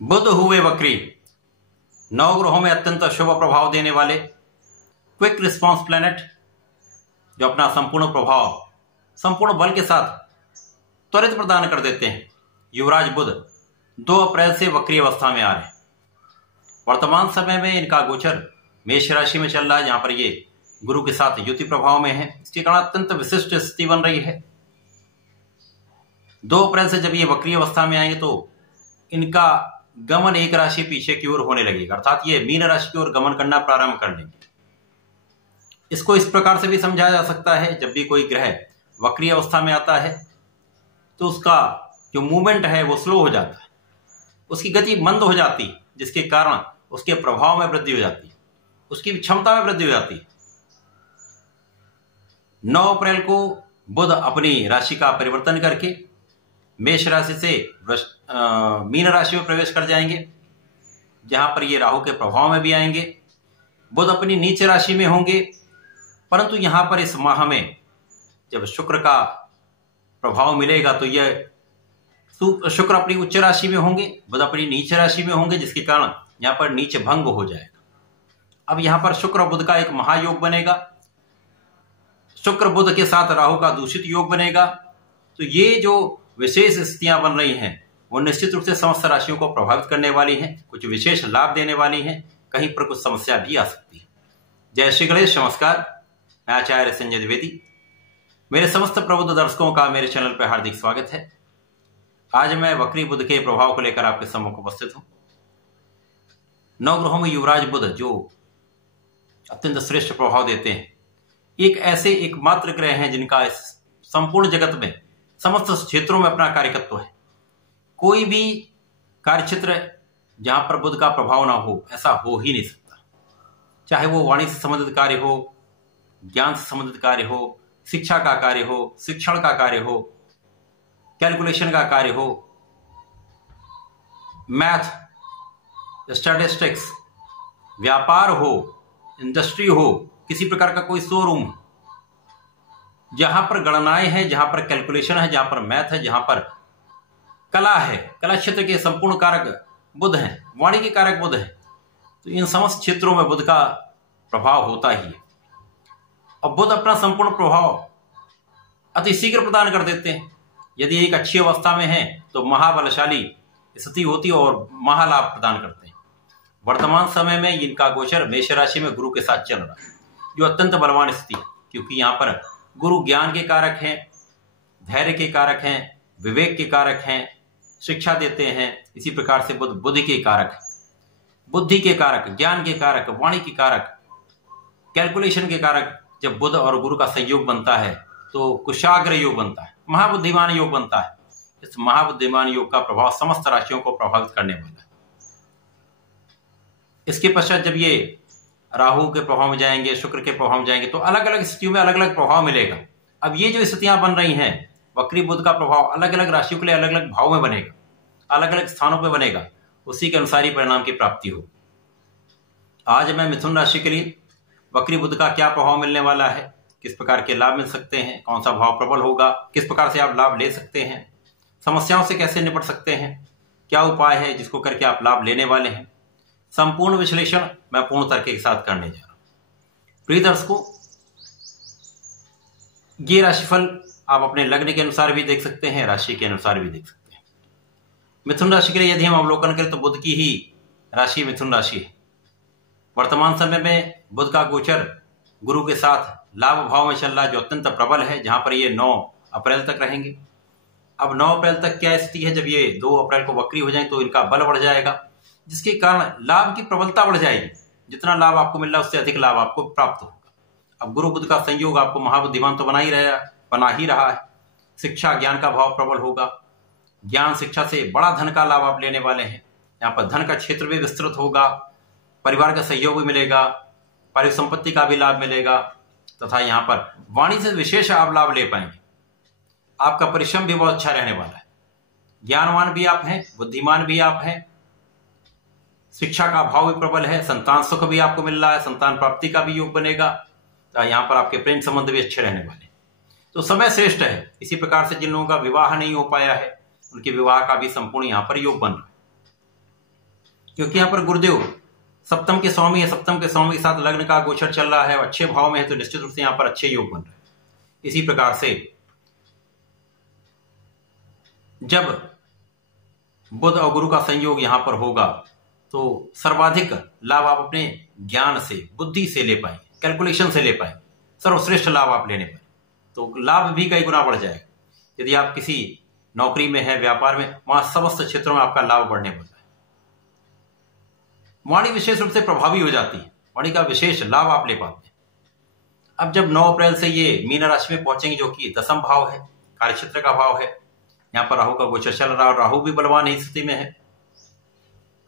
बुध हुए वक्री, नवग्रहों में अत्यंत शुभ प्रभाव देने वाले क्विक रिस्पांस प्लैनेट, जो अपना संपूर्ण प्रभाव संपूर्ण बल के साथ त्वरित प्रदान कर देते हैं। युवराज बुध 2 अप्रैल से वक्री अवस्था में आ रहे हैं। वर्तमान समय में इनका गोचर मेष राशि में चल रहा है, जहां पर ये गुरु के साथ युति प्रभाव में है। इसके कारण अत्यंत विशिष्ट स्थिति बन रही है। 2 अप्रैल से जब ये वक्री अवस्था में आएंगे तो इनका गमन एक राशि पीछे की ओर होने लगेगा, अर्थात ये मीन राशि की ओर गमन करना प्रारंभ कर लेंगे। इसको इस प्रकार से भी समझा जा सकता है, जब भी कोई ग्रह वक्री अवस्था में आता है तो उसका जो मूवमेंट है वो स्लो हो जाता है, उसकी गति मंद हो जाती है, जिसके कारण उसके प्रभाव में वृद्धि हो जाती है, उसकी क्षमता में वृद्धि हो जाती है। 9 अप्रैल को बुध अपनी राशि का परिवर्तन करके मेष राशि से मीन राशि में प्रवेश कर जाएंगे, जहां पर ये राहु के प्रभाव में भी आएंगे। बुध अपनी नीच राशि में होंगे, परंतु यहां पर इस माह में जब शुक्र का प्रभाव मिलेगा तो यह शुक्र अपनी उच्च राशि में होंगे, बुध अपनी नीच राशि में होंगे, जिसके कारण यहां पर नीच भंग हो जाएगा। अब यहां पर शुक्र बुध का एक महायोग बनेगा, शुक्र बुध के साथ राहु का दूषित योग बनेगा। तो ये जो विशेष स्थितियां बन रही हैं वो निश्चित रूप से समस्त राशियों को प्रभावित करने वाली हैं, कुछ विशेष लाभ देने वाली हैं, कहीं पर कुछ समस्या भी आ सकती है। जय श्री गणेश, नमस्कार। मैं आचार्य संजय द्विवेदी। मेरे समस्त प्रबुद्ध दर्शकों का मेरे चैनल पर हार्दिक स्वागत है। आज मैं वक्री बुध के प्रभाव को लेकर आपके सम्मुख उपस्थित हूं। 9 ग्रहों में युवराज बुध जो अत्यंत श्रेष्ठ प्रभाव देते हैं, एक ऐसे एकमात्र ग्रह हैं जिनका इस संपूर्ण जगत में समस्त क्षेत्रों में अपना कार्यकत्व है। कोई भी कार्यक्षेत्र जहां पर बुध का प्रभाव ना हो, ऐसा हो ही नहीं सकता। चाहे वो वाणी से संबंधित कार्य हो, ज्ञान से संबंधित कार्य हो, शिक्षा का कार्य हो, शिक्षण का कार्य हो, कैलकुलेशन का कार्य हो, मैथ, स्टैटिस्टिक्स, व्यापार हो, इंडस्ट्री हो, किसी प्रकार का कोई शोरूम, जहां पर गणनाएं हैं, जहां पर कैलकुलेशन है, जहां पर मैथ है, जहां पर कला है, कला क्षेत्र के संपूर्ण कारक बुध हैं, वाणी के कारक बुध हैं, तो इन समस्त क्षेत्रों में बुध का प्रभाव होता ही है। और बुध अपना संपूर्ण प्रभाव अति शीघ्र प्रदान कर देते हैं। यदि एक अच्छी अवस्था में है तो महाबलशाली स्थिति होती है और महालाभ प्रदान करते हैं। वर्तमान समय में इनका गोचर मेष राशि में गुरु के साथ चल रहा है, जो अत्यंत बलवान स्थिति है, क्योंकि यहाँ पर गुरु ज्ञान के कारक हैं, धैर्य के कारक हैं, विवेक के कारक हैं, शिक्षा देते हैं। इसी प्रकार से बुध बुद्धि के कारक, बुद्धि के कारक, ज्ञान के कारक, वाणी के कारक, कैलकुलेशन के कारक। जब बुध और गुरु का संयोग बनता है तो कुशाग्र योग बनता है, महाबुद्धिमान योग बनता है। इस महाबुद्धिमान योग का प्रभाव समस्त राशियों को प्रभावित करने वाला है। इसके पश्चात जब ये राहु के प्रभाव में जाएंगे, शुक्र के प्रभाव में जाएंगे, तो अलग अलग स्थितियों में अलग अलग प्रभाव मिलेगा। अब ये जो स्थितियां बन रही हैं, वक्री बुध का प्रभाव अलग अलग राशियों के लिए अलग अलग भाव में बनेगा, अलग अलग स्थानों पर बनेगा, उसी के अनुसार ही परिणाम की प्राप्ति हो। आज मैं मिथुन राशि के लिए वक्री बुध का क्या प्रभाव मिलने वाला है, किस प्रकार के लाभ मिल सकते हैं, कौन सा भाव प्रबल होगा, किस प्रकार से आप लाभ ले सकते हैं, समस्याओं से कैसे निपट सकते हैं, क्या उपाय है जिसको करके आप लाभ लेने वाले हैं, संपूर्ण विश्लेषण मैं पूर्ण तर्क के साथ करने जा रहा हूं। प्रिय दर्शकों, ये राशिफल आप अपने लग्न के अनुसार भी देख सकते हैं, राशि के अनुसार भी देख सकते हैं। मिथुन राशि के लिए यदि हम अवलोकन करें तो बुध की ही राशि मिथुन राशि है। वर्तमान समय में बुध का गोचर गुरु के साथ लाभ भाव में चल रहा है, जो अत्यंत प्रबल है, जहां पर ये 9 अप्रैल तक रहेंगे। अब 9 अप्रैल तक क्या स्थिति है, जब ये 2 अप्रैल को वक्री हो जाए तो इनका बल बढ़ जाएगा, जिसके कारण लाभ की प्रबलता बढ़ जाएगी। जितना लाभ आपको मिल रहा है उससे अधिक लाभ आपको प्राप्त होगा। अब गुरु बुध का संयोग आपको महाबुद्धिमान तो बना ही रहा है। शिक्षा ज्ञान का भाव प्रबल होगा, ज्ञान शिक्षा से बड़ा धन का लाभ आप लेने वाले हैं। यहाँ पर धन का क्षेत्र भी विस्तृत होगा, परिवार का सहयोग भी मिलेगा, परिसंपत्ति का भी लाभ मिलेगा, तथा यहाँ पर वाणी से विशेष आप लाभ ले पाएंगे। आपका परिश्रम भी बहुत अच्छा रहने वाला है, ज्ञानवान भी आप हैं, बुद्धिमान भी आप हैं, शिक्षा का भाव भी प्रबल है, संतान सुख भी आपको मिल रहा है, संतान प्राप्ति का भी योग बनेगा। तो यहाँ पर आपके प्रेम संबंध भी अच्छे रहने वाले, तो समय श्रेष्ठ है। इसी प्रकार से जिन लोगों का विवाह नहीं हो पाया है, उनके विवाह का भी संपूर्ण यहाँ पर योग बन रहा है। क्योंकि यहाँ पर गुरुदेव सप्तम के स्वामी है, सप्तम के स्वामी के साथ लग्न का गोचर चल रहा है और अच्छे भाव में है, तो निश्चित रूप से यहाँ पर अच्छे योग बन रहे हैं। इसी प्रकार से जब बुध और गुरु का संयोग यहां पर होगा तो सर्वाधिक लाभ आप अपने ज्ञान से, बुद्धि से ले पाएंगे, कैलकुलेशन से ले पाएंगे, सर्वश्रेष्ठ लाभ आप लेने पाए, तो लाभ भी कई गुना बढ़ जाएगा। यदि आप किसी नौकरी में है, व्यापार में, वहां समस्त क्षेत्रों में आपका लाभ बढ़ने वाला है। वाणी विशेष रूप से प्रभावी हो जाती है, वाणी का विशेष लाभ आप ले पाते हैं। अब जब 9 अप्रैल से ये मीन राशि में पहुंचेंगे, जो कि 10th भाव है, कार्यक्षेत्र का भाव है, यहाँ पर राहु का गोचर चल रहा है और राहु भी बलवान ही स्थिति में है।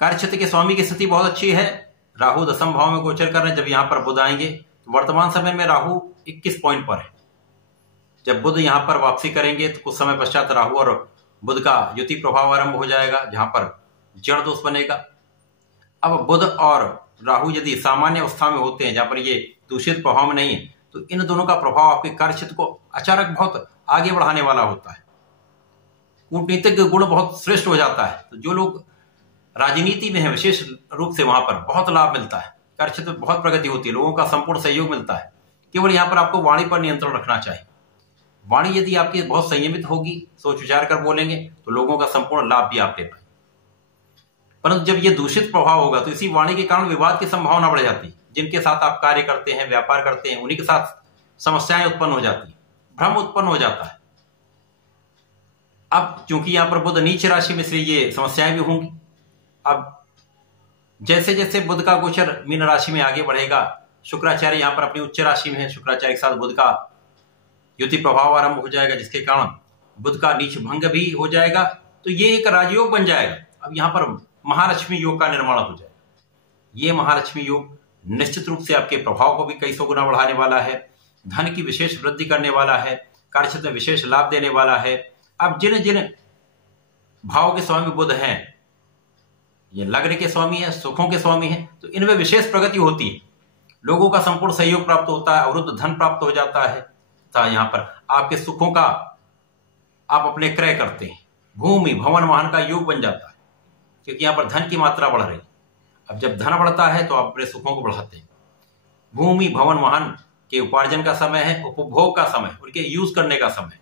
कार्यक्षेत्र के स्वामी की स्थिति बहुत अच्छी है, राहु 10th भाव में गोचर कर रहे हैं। जब यहाँ पर बुध आएंगे तो वर्तमान समय में राहु 21 पॉइंट पर है। जब बुध यहाँ पर वापसी करेंगे तो कुछ समय पश्चात राहु और बुध का युति प्रभाव आरंभ हो जाएगा, जहां पर जड़ दोष बनेगा। अब बुध और राहु यदि सामान्य अवस्था में होते हैं, जहां पर ये दूषित प्रभाव में नहीं है, तो इन दोनों का प्रभाव आपके कार्यक्षेत्र को अचानक बहुत आगे बढ़ाने वाला होता है। कूटनीतिक गुण बहुत श्रेष्ठ हो जाता है। तो जो लोग राजनीति में है, विशेष रूप से वहां पर बहुत लाभ मिलता है, कार्यक्षेत्र में बहुत प्रगति होती है, लोगों का संपूर्ण सहयोग मिलता है। केवल यहाँ पर आपको वाणी पर नियंत्रण रखना चाहिए। वाणी यदि आपकी बहुत संयमित होगी, सोच विचार कर बोलेंगे, तो लोगों का संपूर्ण लाभ भी आप ले पाएंगे। परंतु जब ये दूषित प्रभाव होगा तो इसी वाणी के कारण विवाद की संभावना बढ़ जाती है। जिनके साथ आप कार्य करते हैं, व्यापार करते हैं, उन्हीं के साथ समस्याएं उत्पन्न हो जाती है, भ्रम उत्पन्न हो जाता है। अब क्योंकि यहां पर बुध नीच राशि में, इसलिए ये समस्याएं भी होंगी। अब जैसे जैसे बुध का गोचर मीन राशि में आगे बढ़ेगा, शुक्राचार्य यहां पर अपनी उच्च राशि में है, शुक्राचार्य के साथ बुध का युति प्रभाव आरंभ हो जाएगा, जिसके कारण बुध का नीच भंग भी हो जाएगा। तो ये एक राजयोग बन जाएगा। अब यहां पर महालक्ष्मी योग का निर्माण हो जाएगा। ये महालक्ष्मी योग निश्चित रूप से आपके प्रभाव को भी कई सौ गुना बढ़ाने वाला है, धन की विशेष वृद्धि करने वाला है, कार्यक्षेत्र में विशेष लाभ देने वाला है। अब जिन जिन भाव के स्वामी बुध हैं, ये लग्न के स्वामी है, सुखों के स्वामी है, तो इनमें विशेष प्रगति होती है, लोगों का संपूर्ण सहयोग प्राप्त होता है, अवरुद्ध धन प्राप्त हो जाता है। तथा यहाँ पर आपके सुखों का आप अपने क्रय करते हैं, भूमि भवन वाहन का योग बन जाता है, क्योंकि यहाँ पर धन की मात्रा बढ़ रही है। अब जब धन बढ़ता है तो आप अपने सुखों को बढ़ाते हैं। भूमि भवन वाहन के उपार्जन का समय है, उपभोग का समय, उनके यूज करने का समय,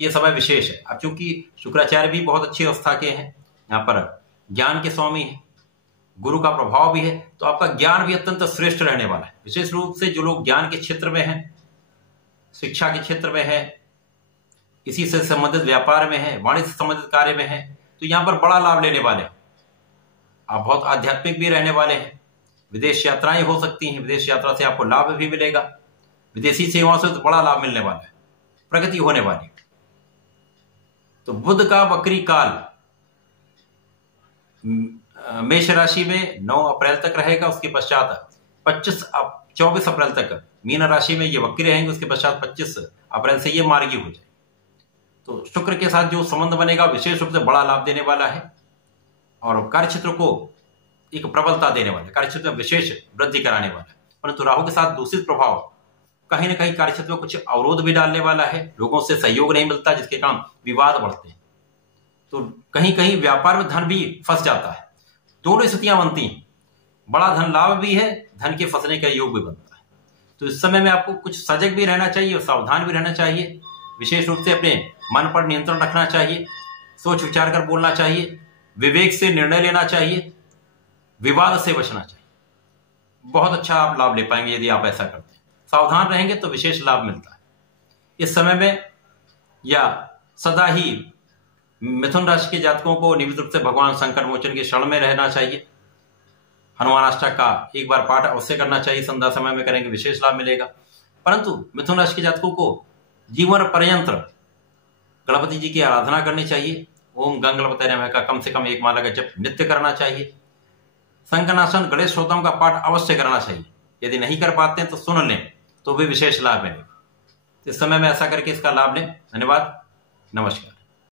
ये समय विशेष है। अब चूंकि शुक्राचार्य भी बहुत अच्छी अवस्था के हैं, यहाँ पर ज्ञान के स्वामी है, गुरु का प्रभाव भी है, तो आपका ज्ञान भी अत्यंत श्रेष्ठ रहने वाला है। विशेष रूप से जो लोग ज्ञान के क्षेत्र में हैं, शिक्षा के क्षेत्र में है, इसी से संबंधित व्यापार में है, वाणिज्य से संबंधित कार्य में है, तो यहाँ पर बड़ा लाभ लेने वाले हैं। आप बहुत आध्यात्मिक भी रहने वाले हैं। विदेश यात्राएं हो सकती हैं, विदेश यात्रा से आपको लाभ भी मिलेगा। विदेशी सेवाओं से तो बड़ा लाभ मिलने वाला है, प्रगति होने वाली। तो बुध का वक्री काल मेष राशि में 9 अप्रैल तक रहेगा। उसके पश्चात 24 अप्रैल तक मीन राशि में ये वक्री रहेंगे। उसके पश्चात 25 अप्रैल से ये मार्गी हो जाए। तो शुक्र के साथ जो संबंध बनेगा विशेष रूप से बड़ा लाभ देने वाला है और कार्यक्षेत्र को एक प्रबलता देने वाला है, कार्यक्षेत्र में विशेष वृद्धि कराने वाला है। परंतु राहु के साथ दूषित प्रभाव कहीं ना कहीं कार्यक्षेत्र में कुछ अवरोध भी डालने वाला है, लोगों से सहयोग नहीं मिलता, जिसके कारण विवाद बढ़ते हैं। तो कहीं कहीं व्यापार में धन भी फंस जाता है। दोनों स्थितियां बनती हैं, बड़ा धन लाभ भी है, धन के फंसने का योग भी बनता है। तो इस समय में आपको कुछ सजग भी रहना चाहिए और सावधान भी रहना चाहिए। विशेष रूप से अपने मन पर नियंत्रण रखना चाहिए, सोच विचार कर बोलना चाहिए, विवेक से निर्णय लेना चाहिए, विवाद से बचना चाहिए। बहुत अच्छा आप लाभ ले पाएंगे यदि आप ऐसा करते हैं। सावधान रहेंगे तो विशेष लाभ मिलता है। इस समय में या सदा ही मिथुन राशि के जातकों को नियमित रूप से भगवान संकट मोचन की शरण में रहना चाहिए। हनुमान अष्टक का एक बार पाठ अवश्य करना चाहिए, संध्या समय में करेंगे विशेष लाभ मिलेगा। परंतु मिथुन राशि के जातकों को जीवन पर्यंत गणपति जी की आराधना करनी चाहिए। ओम गंगणपतये नमः का कम से कम 1 माला का जप नित्य करना चाहिए। संकनाशन गणेश स्तोत्रम का पाठ अवश्य करना चाहिए। यदि नहीं कर पाते हैं तो सुन लें, तो भी विशेष लाभ मिलेगा। इस समय में ऐसा करके इसका लाभ लें। धन्यवाद, नमस्कार।